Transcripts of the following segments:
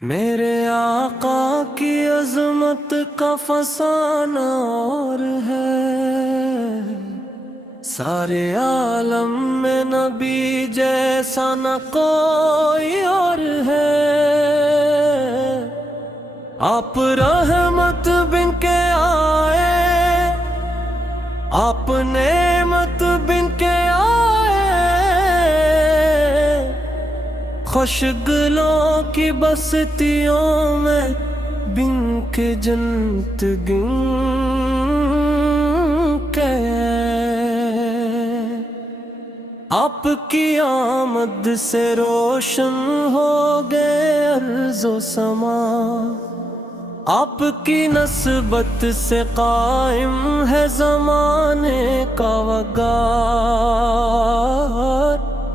میرے آقا کی عظمت کا فسانہ اور ہے، سارے عالم میں نبی جیسا نہ کوئی اور ہے۔ آپ رحمت بن کے آئے، آپ نعمت بن کے آئے، خوشگلوں کی بستیوں میں بن کے جنت گن کے۔ آپ کی آمد سے روشن ہو گئے ارض و سما، آپ کی نسبت سے قائم ہے زمانے کا وقار۔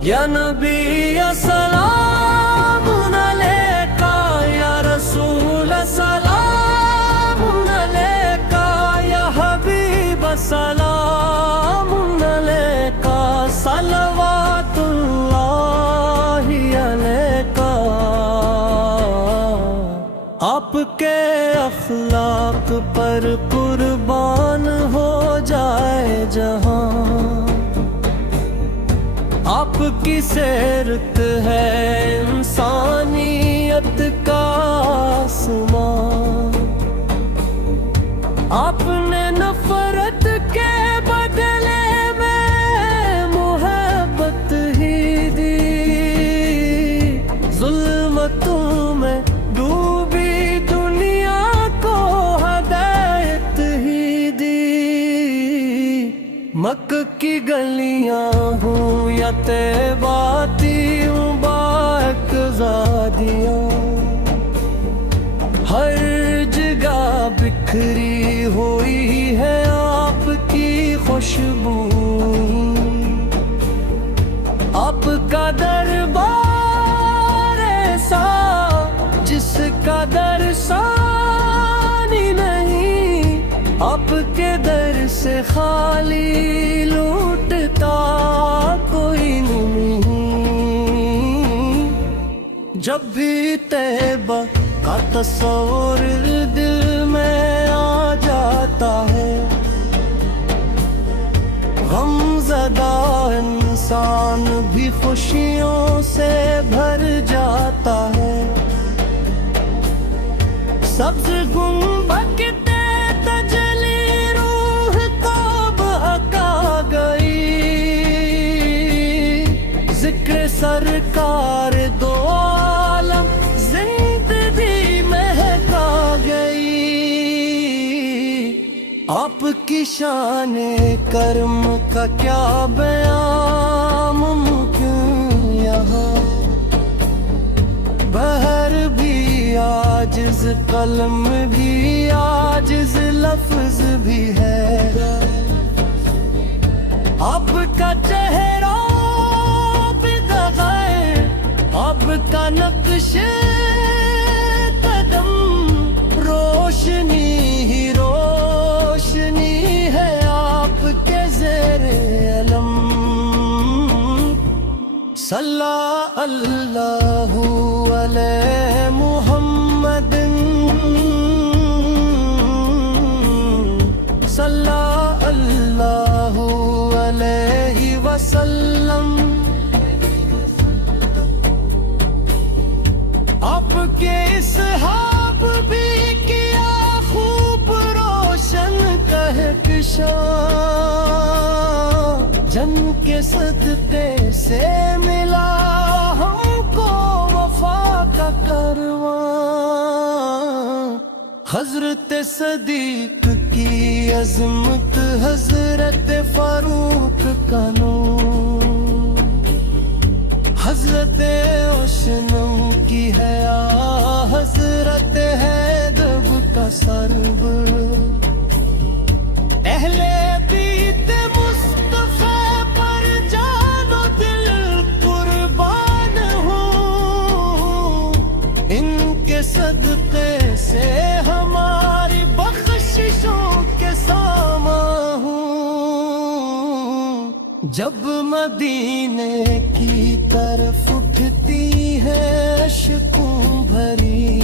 یا نبی سلام علیکہ، یا رسول سلام علیکہ، یا حبیب سلام علیکہ، صلوات اللہ علیکہ۔ آپ کے اخلاق پر قربان ہو جائے جہاں، آپ کی سیرت ہے انسانیت کا آسمان۔ آپ نے نفرت کے بدلے میں محبت ہی دی، ظلمتوں میں ڈوبی دنیا کو ہدایت ہی دی۔ مکہ کی گلیاں ہوں یا طیباتی مبارک زادیاں، ہر جگہ بکھری ہوئی ہے آپ کی خوشبو۔ آپ کا دربار ایسا جس کا در ثانی نہیں، آپ کے در سے خالی لوٹتا کوئی نہیں۔ جب بھی طیبہ کا تصور دل میں آ جاتا ہے، غم زدہ انسان بھی خوشیوں سے بھر جاتا ہے۔ سبز گنبد تجلی روح کو بہکا گئی، ذکر سرکار دو عالم زندگی مہکا گئی۔ آپ کی شان کرم کا کیا بیان ممکن یہاں، بحر بھی عاجز، قلم بھی عاجز، لفظ بھی ہے۔ آپ کا چہرہ بغیر، آپ کا نقش قدم، روشنی ہی روشنی ہے آپ کے زیر علم۔ صلی اللہ علیہ محمد، صلی اللہ علیہ وسلم۔ آپ کے اصحاب بھی کیا خوب روشن کہکشاں، جن کے صدقے سے ملا ہم کو وفا کا کرواں۔ حضرت صدیق کی عظمت، حضرت فاروق کا نور، حضرت اشنم کی حیا، حضرت حیدر کا سرب، اہل بیت مصطفیٰ پر جان و دل قربان ہوں، ان کے صدقے سے ہماری بخششوں کے سامان ہوں۔ جب مدینے کی طرف اٹھتی ہے اشکوں بھری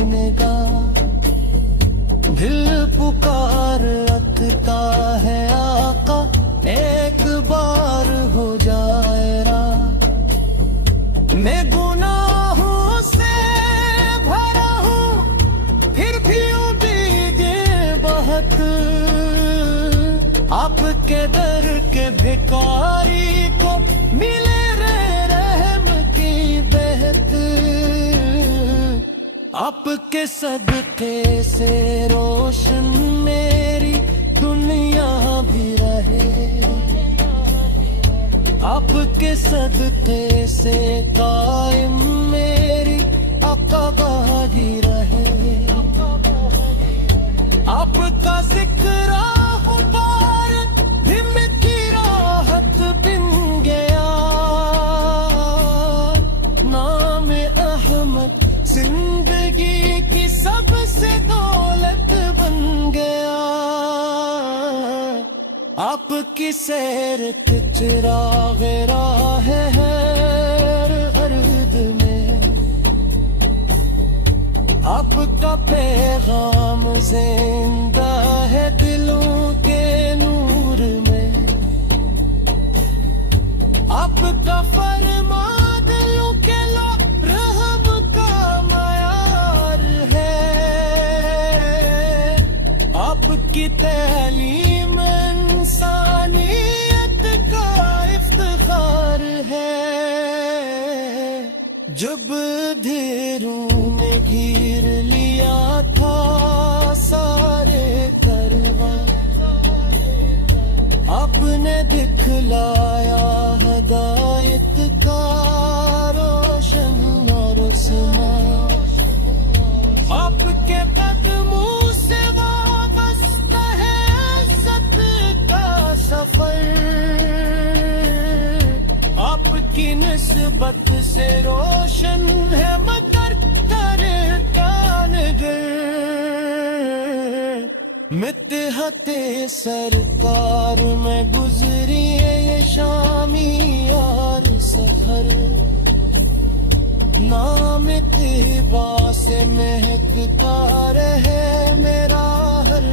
آپ کے در کے بھکاری کو ملے رحم کی بہت، آپ کے صدقے سے روشن میری دنیا بھی رہے، آپ کے صدقے سے قائم میری عقبہ بھی رہے، آپ کا ذکر غبار ہم کی راحت بن گیا، نام احمد زندگی کی سب سے دولت بن گیا، آپ کی سیرت چراغ راہ ہے ہر ارد میں، آپ کا پیغام زندہ ہے دلوں کے نور میں، آپ کا فرمان دلوں کے لو رحم کا معیار ہے، آپ کی تعلیم انسانیت کا افتخار ہے، جب دھیروں نے گھیر لیا تھا سارے کاروان، آپ نے دکھلایا ہدایت کا روشن اور عثمان، آپ کے قدموں سے وابستہ ہے عزت کا سفر، آپ کی نسبت سے روشن ہے مگر در کا نگر، مدحت سرکار میں گزری ہے یہ شامی یار سفر، نام طیبہ سے مہکتا رہے میرا ہر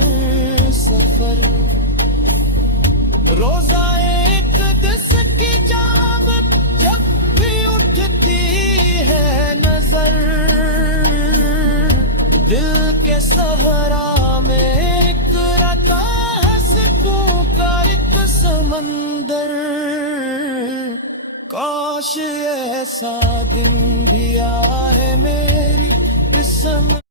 سفر، روزہ اقدس کی جاب جب بھی اٹھتی ہے نظر، دل کے صحرا میں ایک رتا ہے سکون کا ایک سمندر، کاش ایسا دن بھی آئے میری قسمت